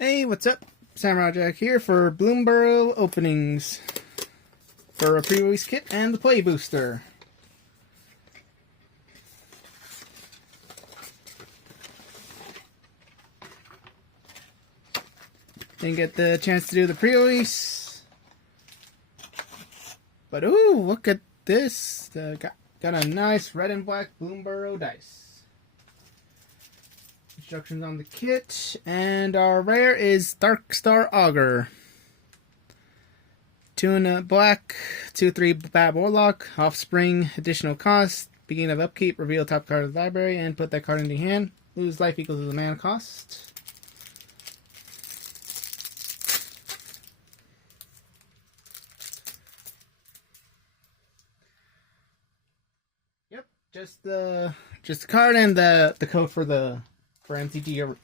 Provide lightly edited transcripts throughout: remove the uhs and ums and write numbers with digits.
Hey, what's up? Samurai Jack here for Bloomburrow openings for a pre-release kit and the play booster. Didn't get the chance to do the pre-release, but ooh, look at this! Got a nice red and black Bloomburrow dice. Instructions on the kit, and our rare is Darkstar Augur. 2 in a black, 2/3 Bat Warlock, Offspring, additional cost, beginning of upkeep, reveal top card of the library, and put that card into your hand. Lose life equals the mana cost. Yep, just the card and the code for MTG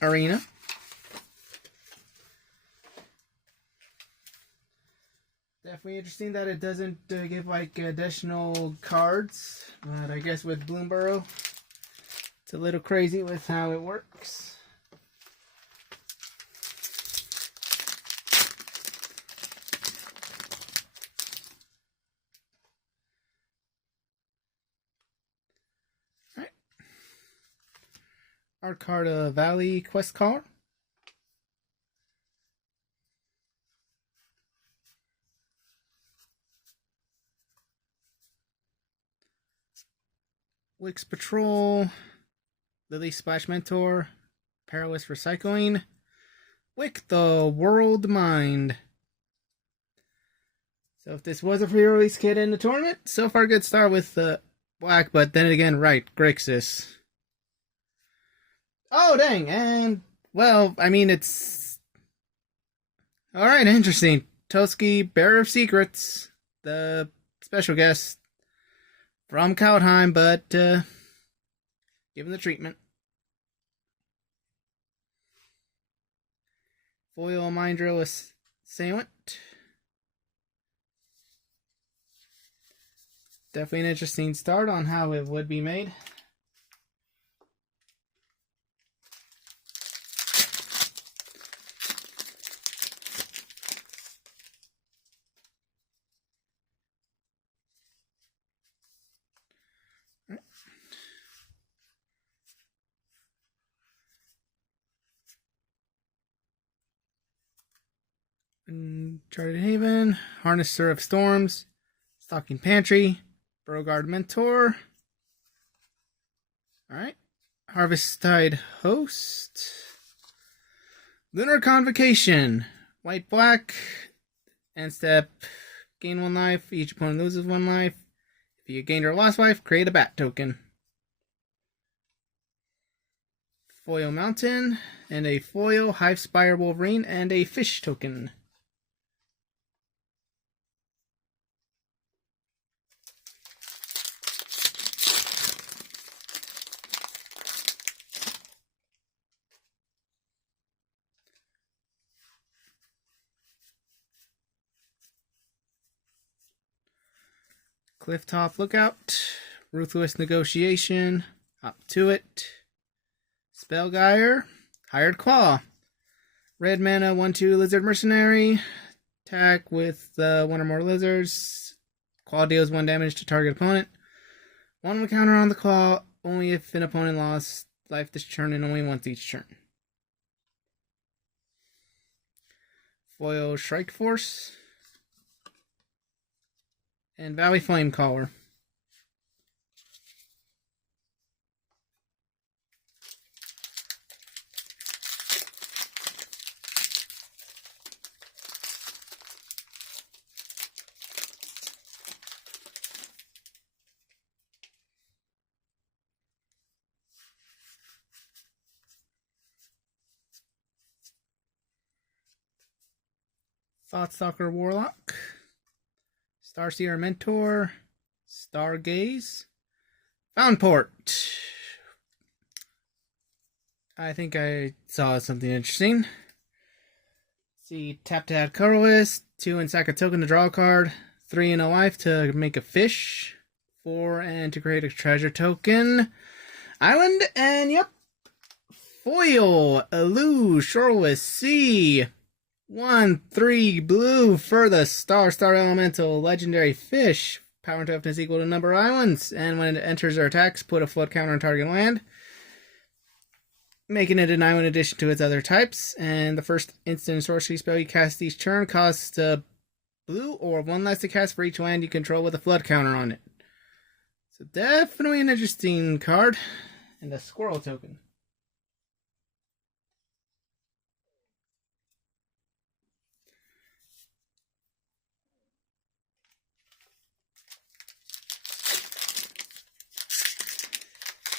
Arena. Definitely interesting that it doesn't give like additional cards, but I guess with Bloomburrow, it's a little crazy with how it works. Alright. Our card, Valley Quest Caller. Wix Patrol, Lily Splash Mentor, Perilous Recycling, Wick the World Mind. So if this was a pre-release kit in the tournament, so far good start with black, but then again, right, Grixis. Oh, dang, and, well, I mean, it's... Alright, interesting. Toski, Bearer of Secrets, the special guest from Kaldheim, but given the treatment. Foil Mindrill Assailant. Definitely an interesting start on how it would be made. Charted Haven, Harnesser of Storms, Stalking Pantry, Beauregard Mentor. Alright. Harvesttide Host. Lunar Convocation. White black. End step. Gain 1 life. Each opponent loses 1 life. If you gained or lost life, create a bat token. Foil Mountain. And a foil Hive Spire Wolverine and a fish token. Clifftop Lookout, Ruthless Negotiation, Up to It, Spellgeyer, Hired Claw, red mana 1/2 Lizard Mercenary, attack with 1 or more lizards, Claw deals 1 damage to target opponent, 1 counter on the Claw, only if an opponent lost life this turn and only once each turn. Foil Shrike Force, and Valley Flamecaller. Thoughtstalker Warlock, Starseer Mentor, Stargaze, Foundport. I think I saw something interesting. See, tap to add colorless, 2 and sack a token to draw a card, 3 and a life to make a fish, 4 and to create a treasure token. Island, and yep, Foil, Elu, Shoreless, Sea. 1/3 blue for the Star Elemental Legendary Fish. Power and toughness equal to number of islands. And when it enters or attacks, put a flood counter on target land, making it a 9 in addition to its other types. And the first instant sorcery spell you cast each turn costs a blue or 1 less to cast for each land you control with a flood counter on it. So definitely an interesting card. And a squirrel token.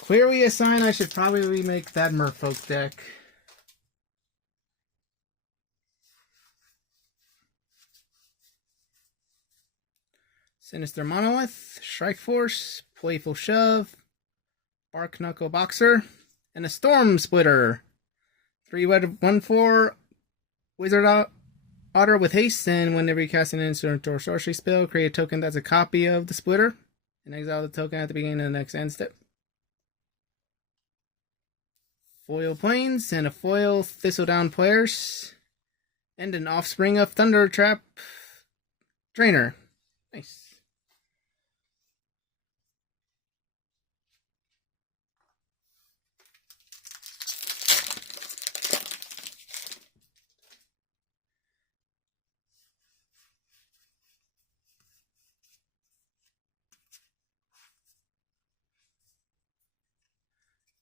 Clear we assign, I should probably remake that Merfolk deck. Sinister Monolith, Strike Force, Playful Shove, Bark Knuckle Boxer, and a Storm Splitter. 3/1/4 Wizard Otter with haste, and whenever you cast an instant or sorcery spell, create a token that's a copy of the Splitter, and exile the token at the beginning of the next end step. Foil Plains, and a foil Thistledown Players, and an Offspring of Thunder Trap Drainer. Nice.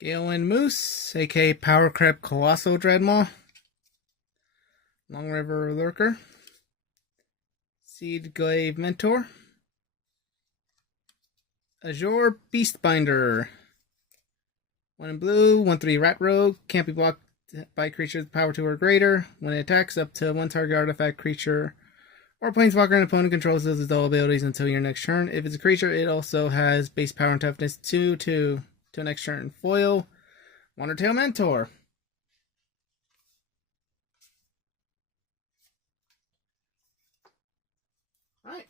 Galewind Moose, aka Power Creep Colossal Dreadmaw. Long River Lurker. Seed Glaive Mentor. Azure Beastbinder. 1 in blue, 1/3 Rat Rogue. Can't be blocked by creatures with power 2 or greater. When it attacks, up to 1 target artifact, creature, or planeswalker an opponent controls those dull abilities until your next turn. If it's a creature, it also has base power and toughness 2/2 to next turn. Foil, Wandertail Mentor. Alright.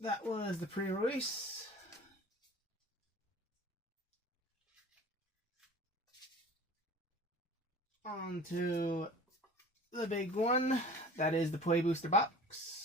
That was the pre-release. On to the big one. That is the Play Booster box.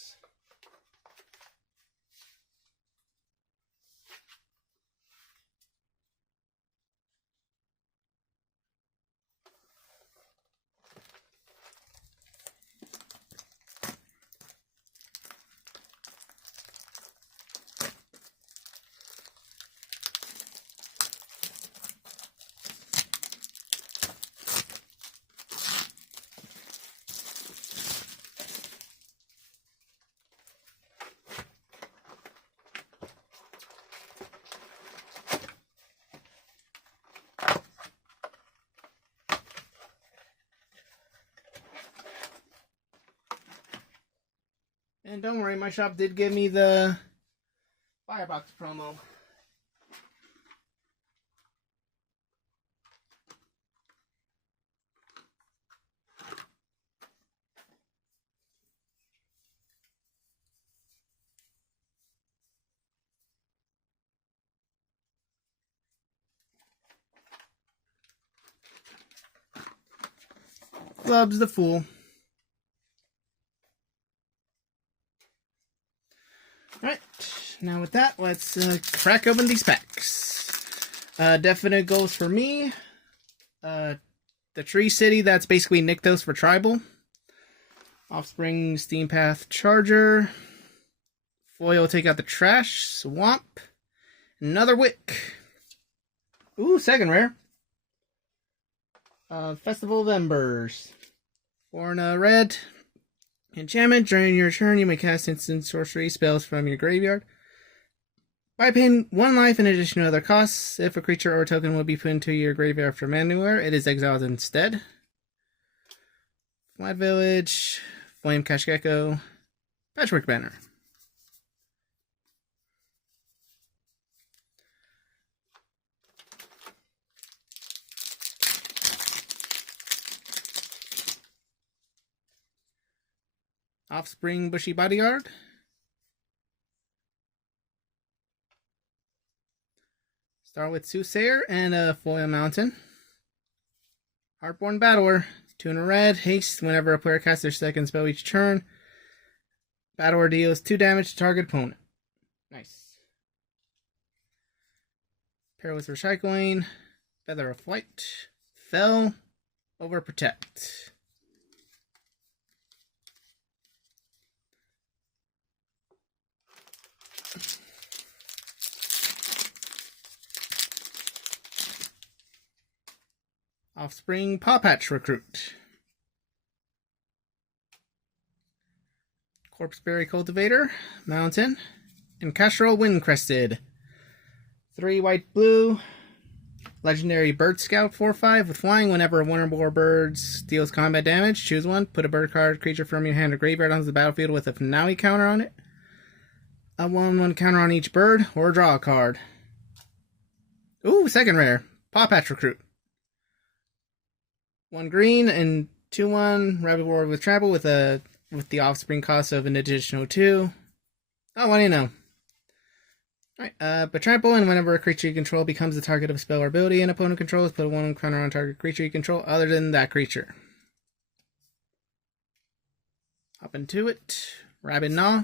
And don't worry, my shop did give me the Firebox promo. Clubs the Fool. Alright, now with that, let's crack open these packs. Definite goals for me. The Tree City, that's basically Nykthos for Tribal. Offspring, Steampath, Charger. Foil, take out the Trash, Swamp. Another Wick. Ooh, second rare. Festival of Embers. 4 and a red. Enchantment, during your turn, you may cast instant sorcery spells from your graveyard by paying 1 life in addition to other costs. If a creature or token will be put into your graveyard from anywhere, it is exiled instead. Flat Village, Flame Cash Gecko, Patchwork Banner. Offspring, Bushy Bodyguard. Start with Soothsayer and a Foil Mountain. Heartborn Battler. 2 in a red. Haste whenever a player casts their second spell each turn. Battler deals 2 damage to target opponent. Nice. Pair with Recycling. Feather of Flight. Fell. Overprotect. Offspring Pawpatch Recruit. Corpseberry Cultivator, Mountain, and Casserole Windcrested. 3 white blue. Legendary Bird Scout 4/5 with flying. Whenever one or more birds deals combat damage, choose one. Put a bird card creature from your hand or graveyard onto the battlefield with a finale counter on it. A 1/1 counter on each bird, or draw a card. Ooh, second rare. Pawpatch Recruit. 1 green and 2/1 Rabbit Warrior with Trample with the offspring cost of an additional 2. Oh, what do you know? Alright, but trample, and whenever a creature you control becomes the target of a spell or ability an opponent controls, put a 1 counter on target creature you control other than that creature. Hop into it. Rabbit Gnaw.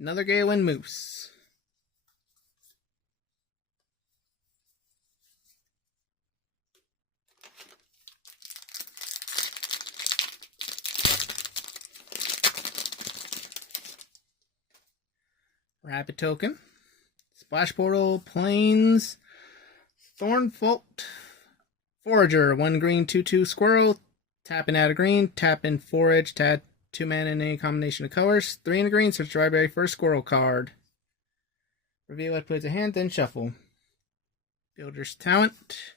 Another Galewind Moose. Rabbit Token. Splash Portal, Plains, Thornfault, Forager, 1 green, 2/2 squirrel, tap and add a green, tap and forage, to add 2 mana in any combination of colors, 3 in a green, search the library for a squirrel card. Reveal what puts a hand, then shuffle. Builder's Talent,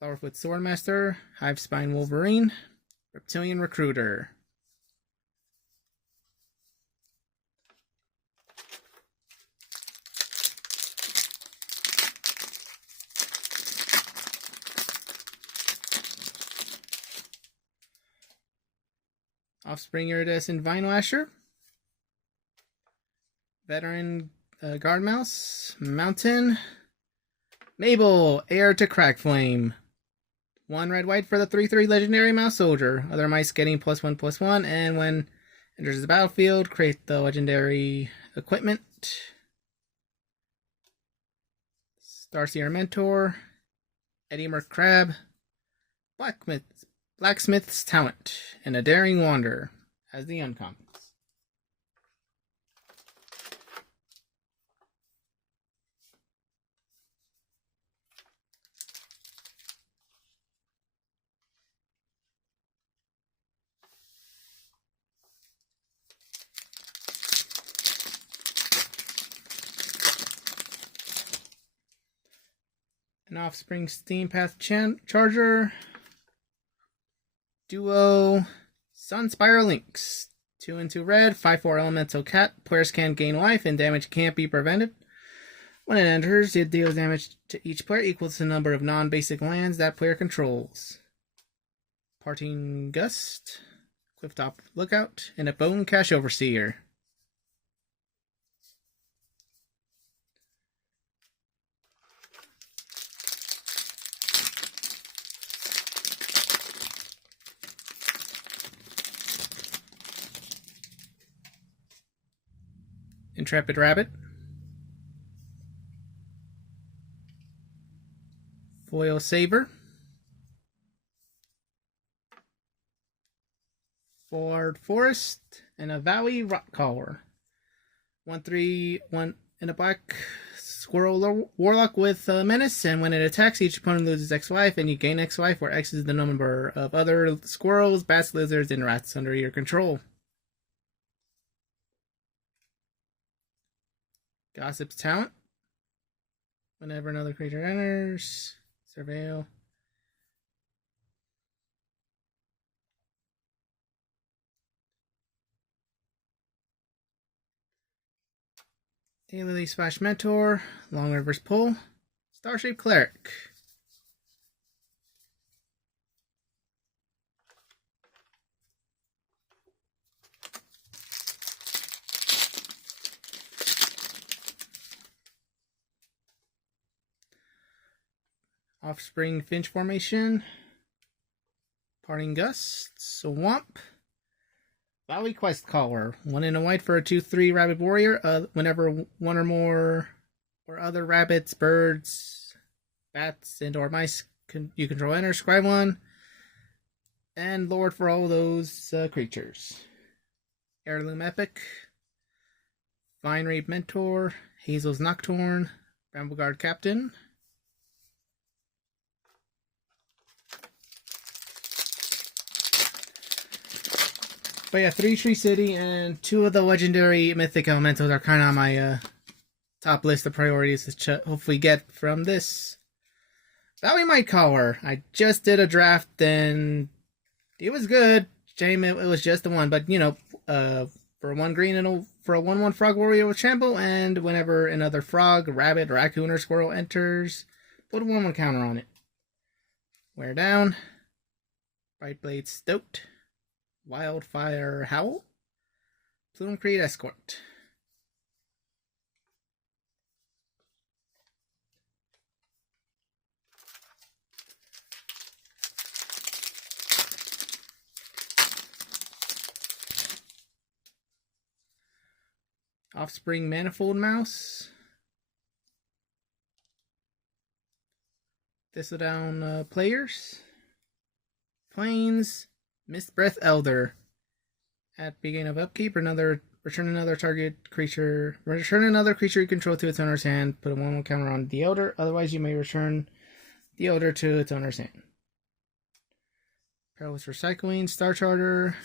Flowerfoot Swordmaster, Hivespine Wolverine, Reptilian Recruiter. Offspring Iridescent Vinelasher. Veteran Guard Mouse. Mountain. Mabel, Heir to Crackflame. 1 red-white for the 3/3 Legendary Mouse Soldier. Other mice getting +1/+1, and when enters the battlefield, create the legendary equipment. Starseer Mentor. Eddie Mercrab. Blacksmith's Talent, and a Daring Wanderer as the uncommons. An Offspring Steam Path Charger. Duo Sunspire Lynx. 2 and 2 red, 5/4 elemental cat. Players can gain life and damage can't be prevented. When it enters, it deals damage to each player equal to the number of non-basic lands that player controls. Parting Gust, Clifftop Lookout, and a Bone Cache Overseer. Intrepid Rabbit. Foil Saver. Ford Forest. And a Valley Rockcaller. 1/3, 1 and a black Squirrel Warlock with Menace, and when it attacks, each opponent loses X life, and you gain X life, where X is the number of other squirrels, bats, lizards, and rats under your control. Gossip's Talent. Whenever another creature enters, surveil. Lily Splash Mentor, Long Reverse Pull, Starshaped Cleric. Offspring Finch formation. Parting Gust. Swamp. Valley Quest Caller. 1 in a white for a 2/3 rabbit warrior. Whenever one or more or other rabbits, birds, bats, and or mice you control enter, scribe 1. And Lord for all those creatures. Heirloom Epic. Vine Reap Mentor. Hazel's Nocturne. Brambleguard Captain. But yeah, 3 Tree City and 2 of the legendary mythic elementals are kind of on my top list of priorities to hopefully get from this. Valley Might Caller. I just did a draft and it was good. Shame it was just the one, but you know, for 1 green and for a 1/1 frog warrior with trample, and whenever another frog, rabbit, raccoon, or squirrel enters, put a 1/1 counter on it. Wear down. Brightblade Stoat. Wildfire Howl. Plume Creed Escort. Offspring Manifold Mouse. Thistledown Players. Plains. Mist Breath Elder. At beginning of upkeep, return another creature you control to its owner's hand. Put a 1/1 counter on the Elder. Otherwise, you may return the Elder to its owner's hand. Perilous Recycling, Star Charter.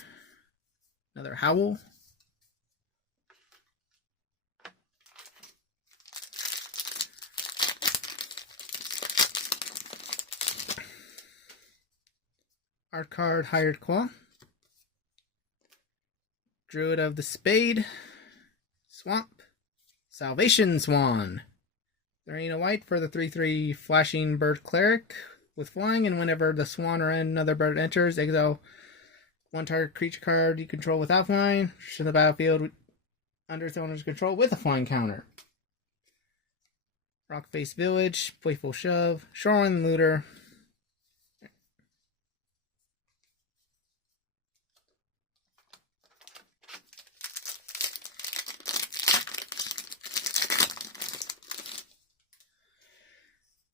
Another Howl. Art card, Hired Claw. Druid of the Spade. Swamp. Salvation Swan. 3 in a white for the 3/3 Flashing Bird Cleric with flying, and whenever the swan or another bird enters, exile 1 target creature card you control without flying to the battlefield under its owner's control with a flying counter. Rockface Village. Playful Shove. Shoreline Looter.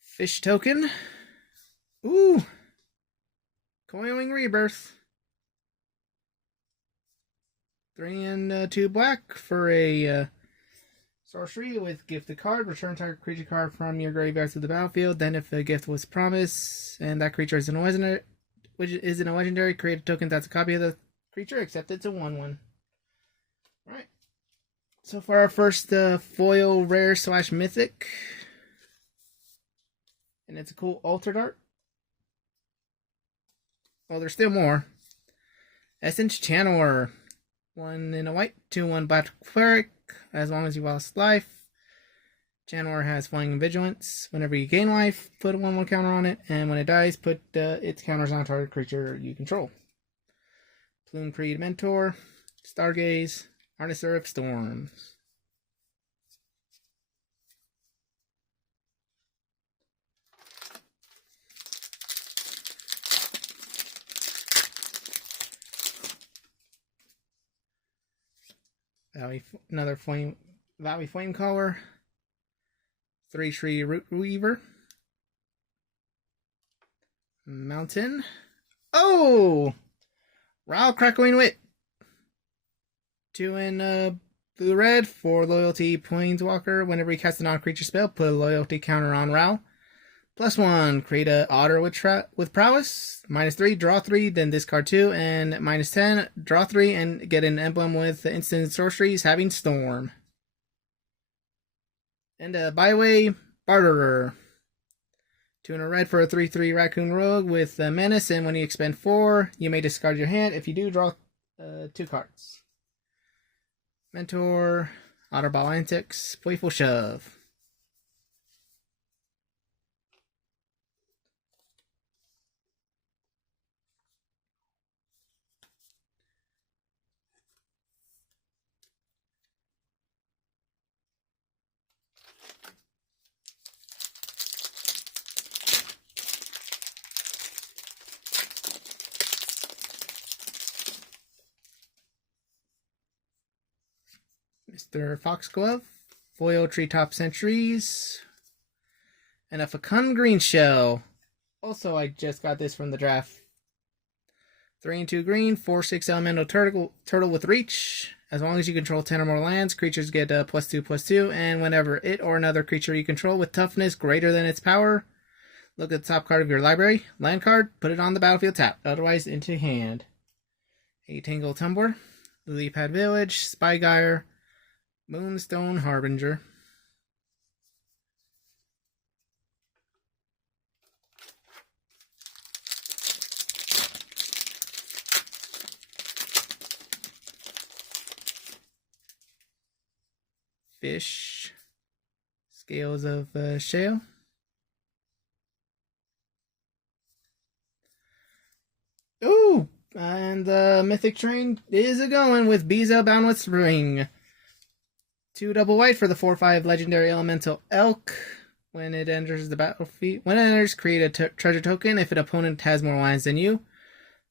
Fish Token. Ooh. Coiling Rebirth. 3 and 2 black for a sorcery with gifted card. Return target creature card from your graveyard to the battlefield. Then if a gift was promised and that creature is in a legendary, create a token that's a copy of the creature, except it's a 1/1. Alright. So for our first foil rare / mythic. And it's a cool altered art. Well, there's still more. Essence Channeler. 1 in a white, 2/1 black cleric. As long as you lost life. Channeler has flying and vigilance. Whenever you gain life, put a 1/1 counter on it. And when it dies, put its counters on target creature you control. Plume Creed Mentor. Stargaze. Harnesser of Storms. Valley Flame Caller. 3 Tree Root Weaver. Mountain. Oh! Ral Crackling Wit. 2 in blue red for loyalty Planeswalker. Whenever you cast a non-creature spell, put a loyalty counter on Ral. +1, create a otter with prowess. -3, draw 3, then discard 2, and -10, draw 3, and get an emblem with instant sorceries having Storm. And Byway Barterer. 2 in a red for a 3/3 Raccoon Rogue with Menace, and when you expend 4, you may discard your hand. If you do, draw 2 cards. Mentor, Otterball Antics, Playful Shove. Mr. Foxglove, foil Treetop Sentries, and a Fecund Green Shell. Also, I just got this from the draft. 3 and 2 green, 4/6 elemental turtle with reach. As long as you control 10 or more lands, creatures get +2/+2, and whenever it or another creature you control with toughness greater than its power, look at the top card of your library, land card, put it on the battlefield tap, otherwise into hand. A Tangle Tumbler, Lily Pad Village, Spygyre, Moonstone Harbinger. Fish, Scales of Shale, ooh, and the Mythic Train is a-going with Bezo Boundless Spring. 2 double white for the 4/5 Legendary Elemental Elk. When it enters the battlefield, create a treasure token if an opponent has more lands than you.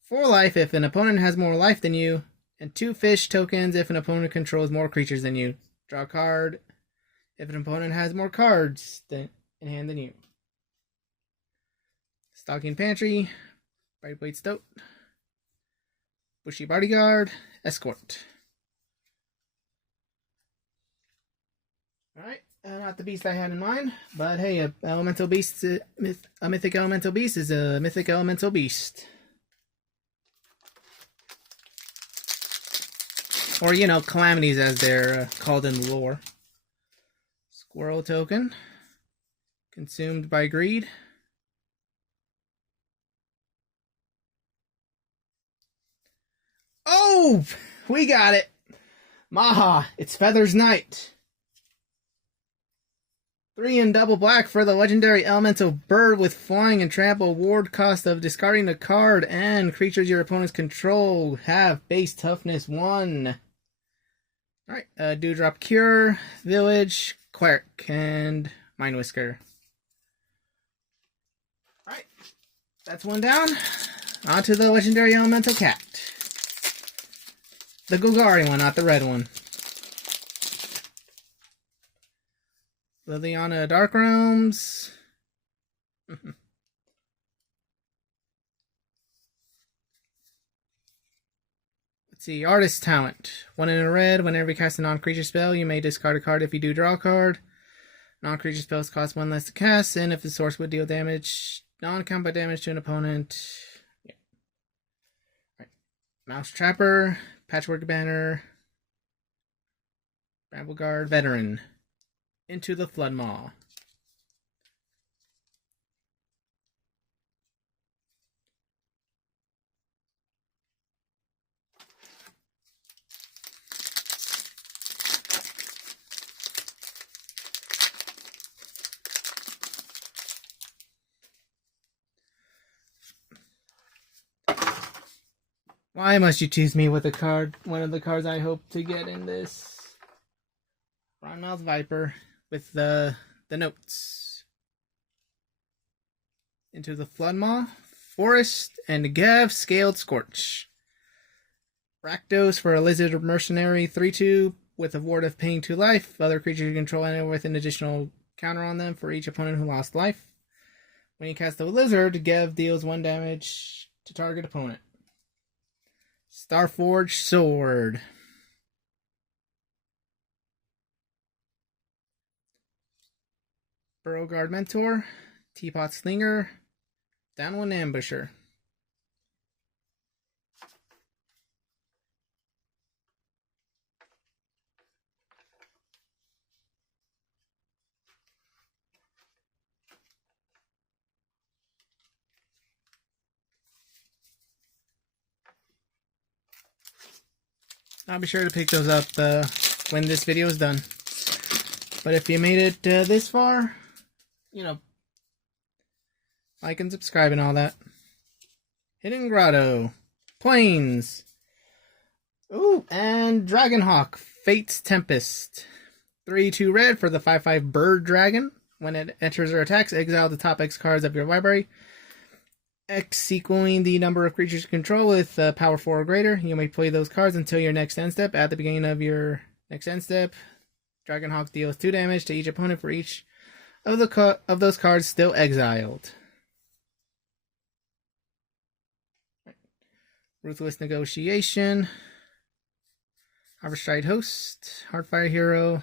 4 life if an opponent has more life than you, and 2 fish tokens if an opponent controls more creatures than you. Draw a card if an opponent has more cards in hand than you. Stalking Pantry, Brightblade Stoat, Bushy Bodyguard, Escort. Alright, not the beast I had in mind, but hey, a mythic elemental beast is a mythic elemental beast. Or, you know, calamities as they're called in the lore. Squirrel token. Consumed by greed. Oh! We got it! Maha, it's Feather's Night. 3 and double black for the legendary elemental bird with flying and trample. Ward cost of discarding a card and creatures your opponents control have base toughness 1. Alright, Dewdrop Cure, Village, Quirk, and Mind Whisker. Alright, that's one down. On to the legendary elemental cat. The Golgari one, not the red one. Liliana Dark Realms. Let's see, Artist Talent. 1 in a red. Whenever you cast a non-creature spell, you may discard a card. If you do, draw a card. Non-creature spells cost 1 less to cast, and if the source would deal damage, non-combat damage to an opponent. Yeah. Alright. Mouse Trapper, Patchwork Banner, Brambleguard Veteran. Into the Floodmaw. Why must you choose me with a card? One of the cards I hope to get in this. Brownmouth Viper with the notes. Into the Floodmaw, Forest, and Gav Scaled Scorch. Rakdos for a Lizard Mercenary, 3/2 with a ward of paying 2 life. Other creatures you control and with an additional counter on them for each opponent who lost life. When you cast a Lizard, Gav deals 1 damage to target opponent. Starforged Sword. Burrowguard Mentor, Teapot Slinger, Downwind Ambusher. I'll be sure to pick those up when this video is done. But if you made it this far, you know, like and subscribe and all that. Hidden Grotto, Plains, ooh, and Dragonhawk, Fate's Tempest. 3/2 red for the 5/5 Bird Dragon. When it enters or attacks, exile the top X cards of your library. X equaling the number of creatures you control with power 4 or greater. You may play those cards until your next end step at the beginning of your Next end step, Dragonhawk deals 2 damage to each opponent for each of those cards still exiled. Ruthless Negotiation, Harveststride Host, Heartfire Hero,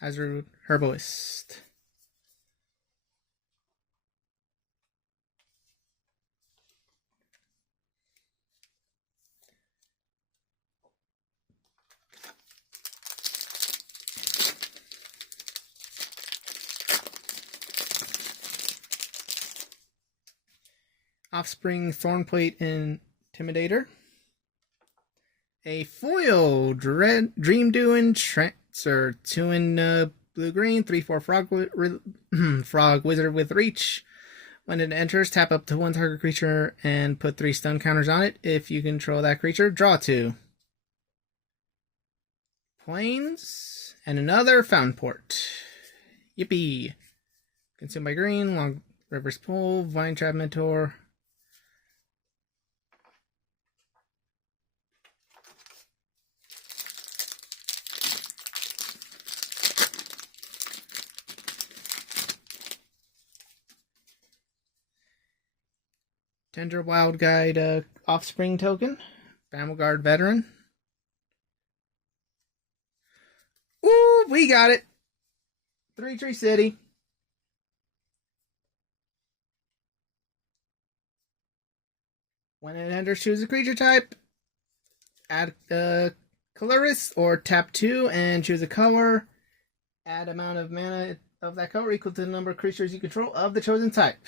Hazard Herbalist. Offspring Thornplate Intimidator. A foil Dream Dew Entrancer, 2 in blue-green, 3/4 frog wizard with reach. When it enters, tap up to 1 target creature and put 3 stun counters on it. If you control that creature, draw 2. Plains and another Fountain Port. Yippee! Consumed by green, Long River's Pool, Vine Trap Mentor. Tender Wild Guide Offspring token. Battleguard Veteran. Ooh, we got it. 3-Tree City. When it enters, choose a creature type. Add colorless or tap 2 and choose a color. Add amount of mana of that color equal to the number of creatures you control of the chosen type.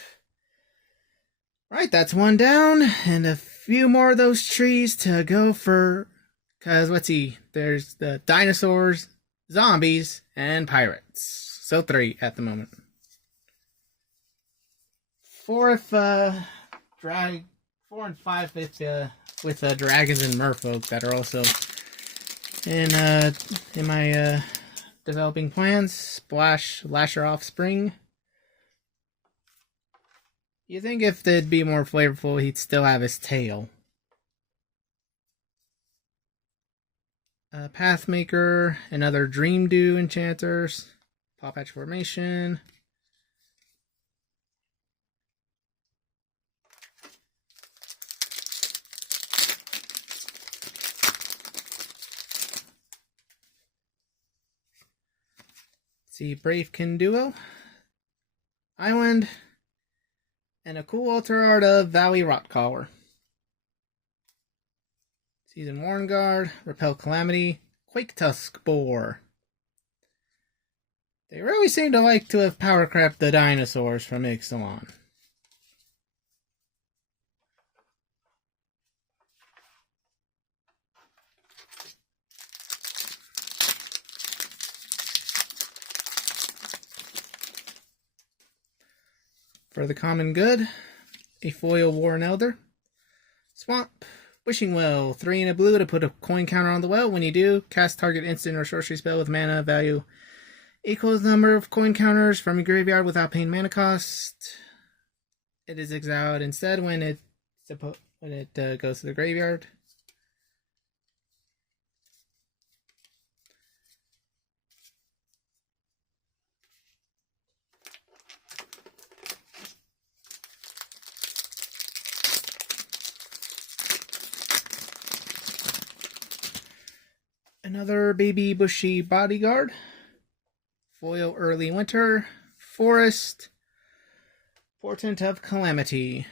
Right, that's 1 down, and a few more of those trees to go for, because let's see, there's the dinosaurs, zombies, and pirates. So 3 at the moment. 4 and 5 with dragons and merfolk that are also in my developing plans. Splash Lasher Offspring. You think if they'd be more flavorful, he'd still have his tail. Pathmaker, another Dream Dew Enchanters, Paw Patch Formation. See, Bravekin Duo, Island, and a cool altar art of Valley Rotcaller. Season Worn Guard, Repel Calamity, Quake Tusk Boar. They really seem to like to have power crept the dinosaurs from Ixalan. For the common good, a foil Warren Elder. Swamp, Wishing Well, 3 in a blue to put a coin counter on the well. When you do, cast target instant or sorcery spell with mana value equals the number of coin counters from your graveyard without paying mana cost. It is exiled instead when it goes to the graveyard. Another Baby Bushy Bodyguard. Foil Early Winter. Forest. Portent of Calamity.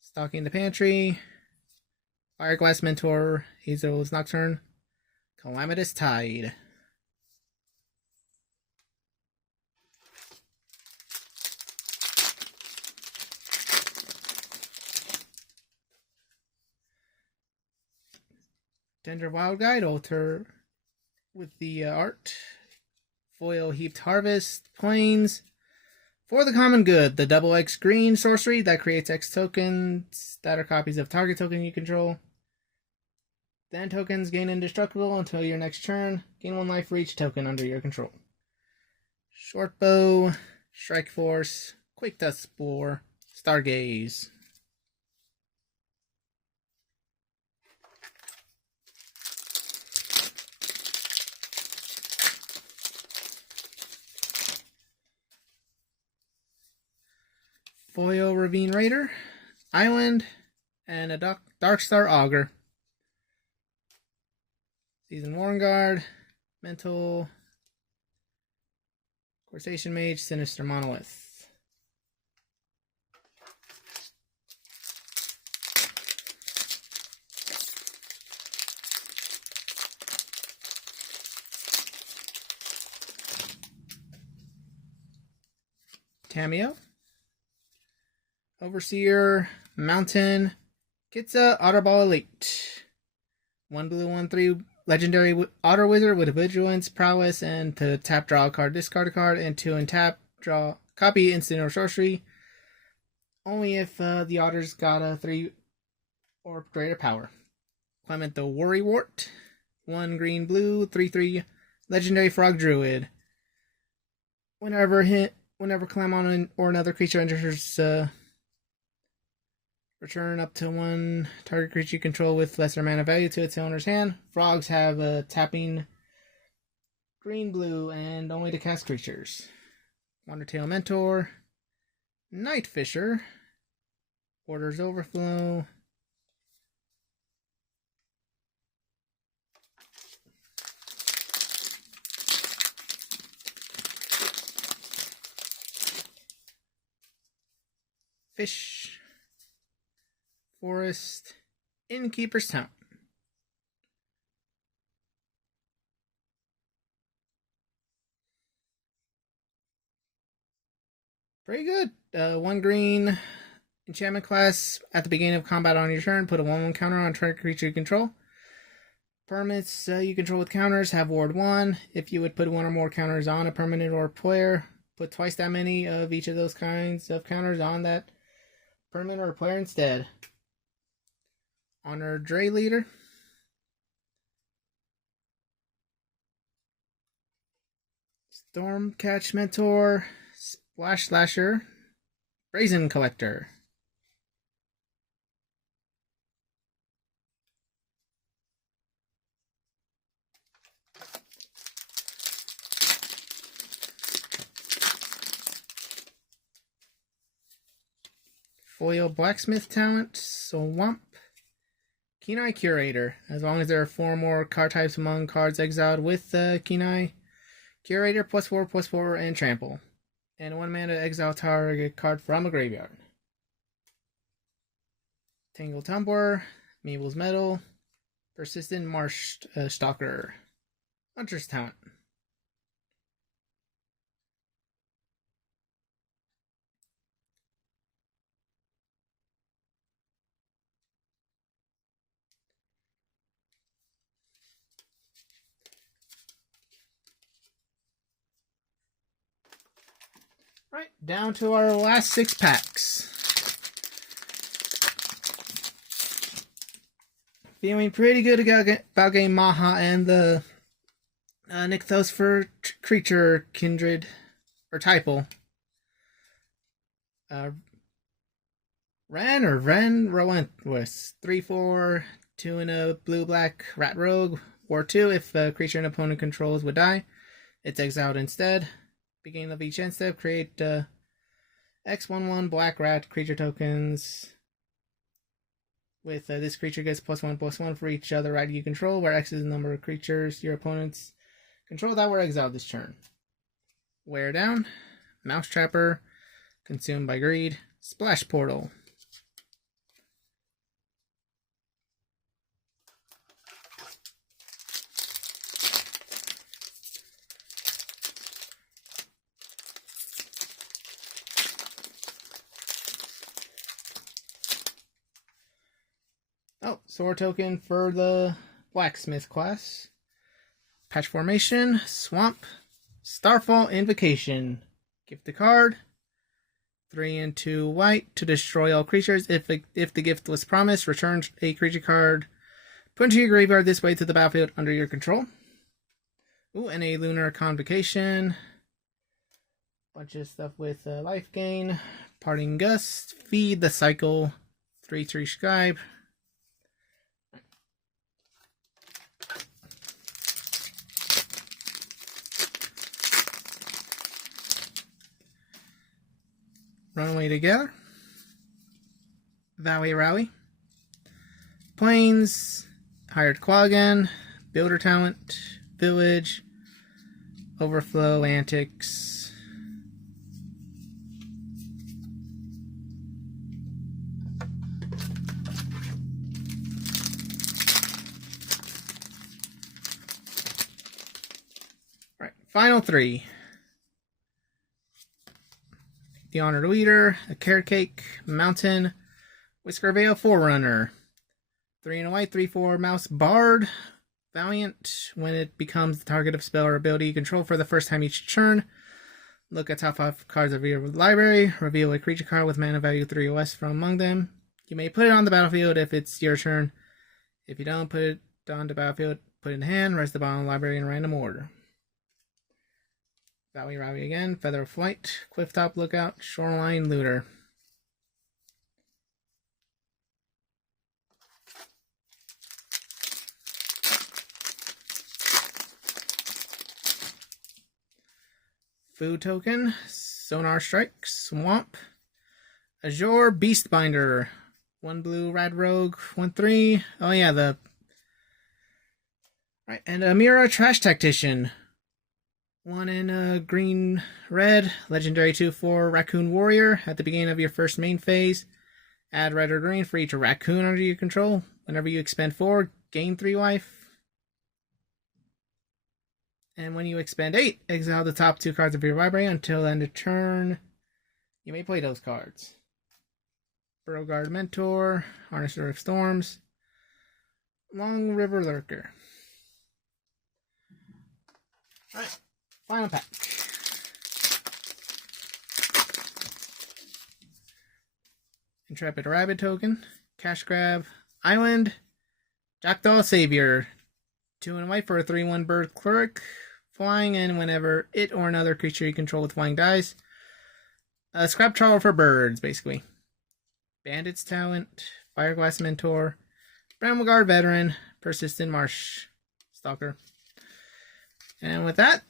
Stocking the Pantry. Fireglass Mentor. Hazel's Nocturne. Calamitous Tide. Tender Wild Guide, altar with the art. Foil Heaped Harvest, Plains. For the common good, the double X green sorcery that creates X tokens that are copies of target token you control. Then tokens gain indestructible until your next turn. Gain 1 life for each token under your control. Shortbow, Strike Force, Quake Dust Spore, Stargaze. Foil Ravine Raider, Island, and a Darkstar Augur. Season Worn Guard, Mental, Corsation Mage, Sinister Monolith. Tameo, Overseer, Mountain, Kitsa, Otterball Elite. 1 blue, 1/3 legendary Otter Wizard with Vigilance, Prowess, and to tap, draw a card, discard a card, and 2 and tap, draw, copy instant or sorcery. Only if the Otter's got a 3 or greater power. Clement the Worrywart, 1 green, blue, 3/3 legendary Frog Druid. Whenever Clamon or another creature enters, return up to 1 target creature you control with lesser mana value to its owner's hand. Frogs have a tapping green, blue, and only to cast creatures. Wandertail Mentor, Night Fisher, Order's Overflow, Fish, Forest, Innkeeper's Town. Pretty good. 1 green enchantment class. At the beginning of combat on your turn, put a 1/1 counter on target creature you control. Permanents you control with counters have ward 1. If you would put 1 or more counters on a permanent or player, put twice that many of each of those kinds of counters on that permanent or player instead. Honor Dray Leader. Stormcatch Mentor, Splash Slasher, Brazen Collector. Foil Blacksmith Talent, Swamp, Kenai Curator. As long as there are 4 more card types among cards exiled with Kenai Curator, +4/+4, and Trample. And 1 mana to exile target card from a graveyard. Tangle Tumbler, Meeble's Metal, Persistent Marsh Stalker, Hunter's Talent. Right, down to our last 6 packs. Feeling pretty good about getting Maha and the Nykthos for creature kindred or typal. Ren Relentless, 3/4, 2 and a blue-black Rat Rogue. War 2, if a creature an opponent controls would die, it's exiled instead. Beginning of each end step, create X/1/1 black rat creature tokens. With this creature gets +1/+1 for each other rat you control, where X is the number of creatures your opponents control that were exiled this turn. Wear Down, Mouse Trapper, Consumed by Greed, Splash Portal. Oh, Sword Token for the Blacksmith class. Patch Formation, Swamp, Starfall Invocation. Gift the card. 3 and 2 white to destroy all creatures. If the gift was promised, return a creature card put into your graveyard this way to the battlefield under your control. Ooh, and a Lunar Convocation. Bunch of stuff with life gain. Parting Gust, Feed the Cycle, 3/3 Skype. Runaway Together, Valley Rally. Plains, Hired Claw again, Builder Talent, Village, Overflow, Antics. Alright, final three. The Honored Leader, a Carrot Cake, Mountain, Whisker Veil, Forerunner. 3 and a white, 3/4 Mouse Bard, Valiant. When it becomes the target of spell or ability you control for the first time each turn, look at top 5 cards of your library, reveal a creature card with mana value 3 or less from among them. You may put it on the battlefield if it's your turn. If you don't put it on the battlefield, put it in hand, rest the bottom of the library in random order. Valley Rally again, Feather of Flight, Clifftop Lookout, Shoreline Looter. Food Token, Sonar Strike, Swamp, Azure Beastbinder, 1 blue Rad Rogue, 1/3. Oh yeah, right, and Amira Trash Tactician. 1 in green red, legendary 2/4 Raccoon Warrior. At the beginning of your first main phase, add red or green for each raccoon under your control. Whenever you expend 4, gain 3 life. And when you expend 8, exile the top 2 cards of your library until end of turn. You may play those cards. Burrowguard Mentor, Harnesser of Storms, Long River Lurker. Alright, final pack. Intrepid Rabbit Token, Cash Grab, Island, Jackdaw Savior. 2 and white for a 3/1 bird cleric. Flying, and whenever it or another creature you control with flying dies. Scrap Trawler for birds, basically. Bandit's Talent, Fireglass Mentor, Bramwellguard Veteran, Persistent Marsh Stalker. And with that,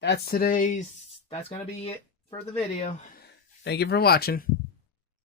that's going to be it for the video. Thank you for watching.